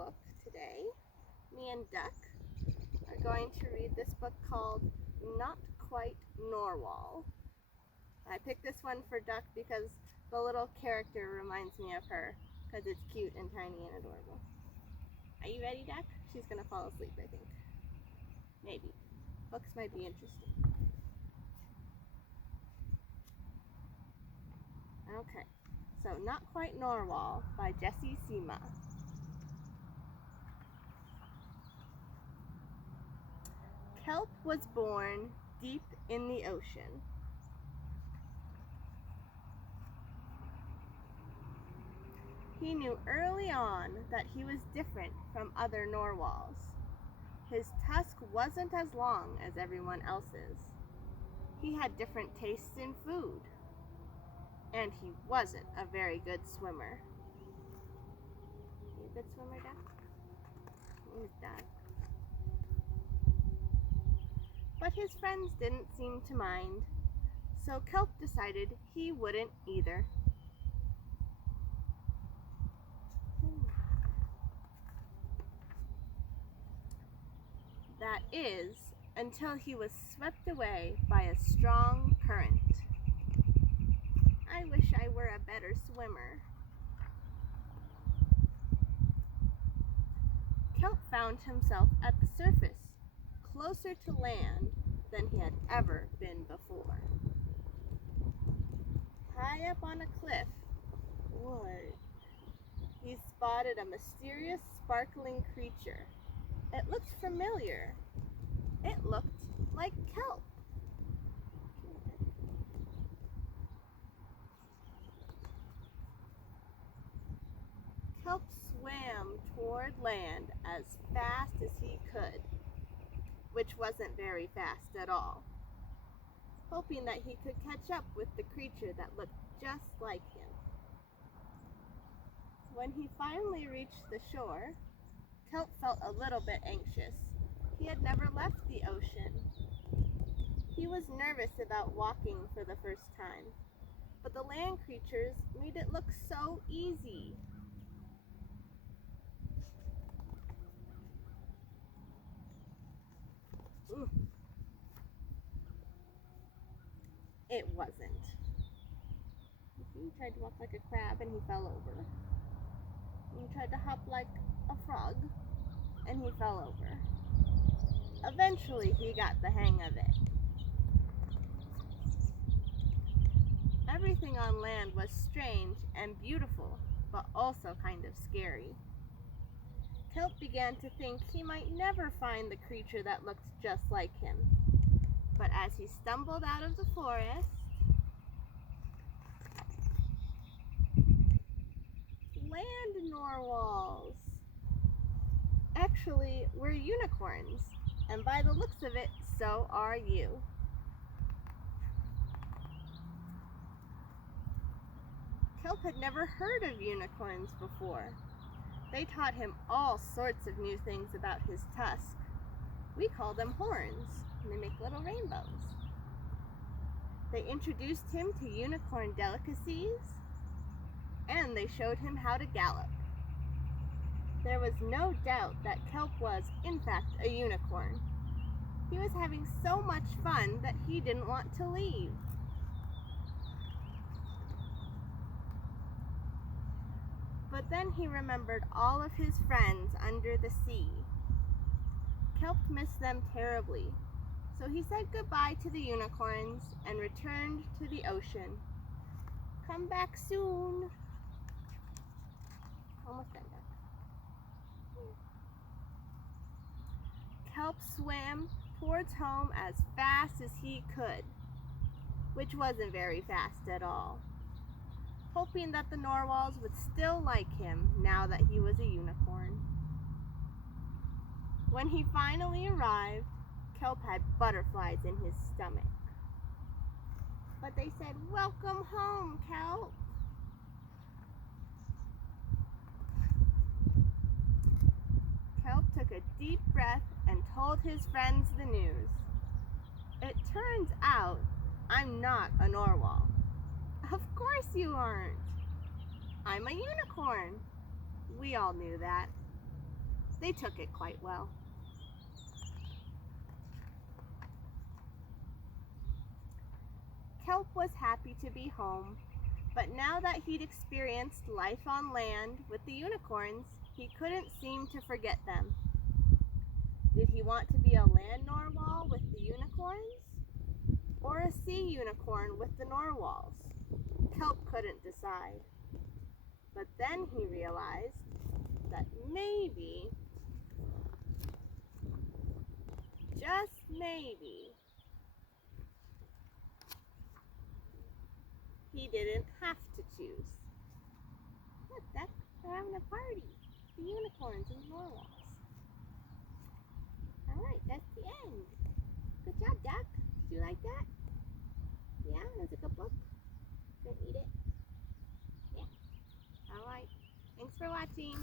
book today. Me and Duck are going to read this book called Not Quite Narwhal. I picked this one for Duck because the little character reminds me of her, because it's cute and tiny and adorable. Are you ready, Duck? She's going to fall asleep, I think. Maybe. Books might be interesting. Okay, so Not Quite Narwhal by Jessie and Sima. Kelp was born deep in the ocean. He knew early on that he was different from other narwhals. His tusk wasn't as long as everyone else's. He had different tastes in food. And he wasn't a very good swimmer. You a good swimmer, Duck? He's Duck. But his friends didn't seem to mind, so Kelp decided he wouldn't either. That is, until he was swept away by a strong current. I wish I were a better swimmer. Kelp found himself at the surface, closer to land than he had ever been before. High up on a cliff, he spotted a mysterious, sparkling creature. It looked familiar. It looked like Kelp. Kelp swam toward land as fast as he could, which wasn't very fast at all, hoping that he could catch up with the creature that looked just like him. When he finally reached the shore, Kelp felt a little bit anxious. He had never left the ocean. He was nervous about walking for the first time, but the land creatures made it look so easy. It wasn't. He tried to walk like a crab and he fell over. He tried to hop like a frog and he fell over. Eventually he got the hang of it. Everything on land was strange and beautiful, but also kind of scary. Kelp began to think he might never find the creature that looked just like him. But as he stumbled out of the forest, land narwhals. Actually, we're unicorns, and by the looks of it, so are you. Kelp had never heard of unicorns before. They taught him all sorts of new things about his tusk. We call them horns, and they make little rainbows. They introduced him to unicorn delicacies, and they showed him how to gallop. There was no doubt that Kelp was, in fact, a unicorn. He was having so much fun that he didn't want to leave. But then he remembered all of his friends under the sea. Kelp missed them terribly, so he said goodbye to the unicorns and returned to the ocean. Come back soon. Almost done. Kelp swam towards home as fast as he could, which wasn't very fast at all, hoping that the narwhals would still like him now that he was a unicorn. When he finally arrived, Kelp had butterflies in his stomach. But they said, "Welcome home, Kelp." Kelp took a deep breath and told his friends the news. It turns out I'm not a narwhal. Of course you aren't. I'm a unicorn. We all knew that. They took it quite well. Kelp was happy to be home, but now that he'd experienced life on land with the unicorns, he couldn't seem to forget them. Did he want to be a land narwhal with the unicorns, or a sea unicorn with the narwhals? Kelp couldn't decide. But then he realized that maybe, just maybe, he didn't have to choose. Look, Duck, they're having a party. The unicorns and narwhals. Alright, that's the end. Good job, Duck. Did you like that? Yeah, that's a good book. Gonna eat it? Yeah. Alright. Thanks for watching.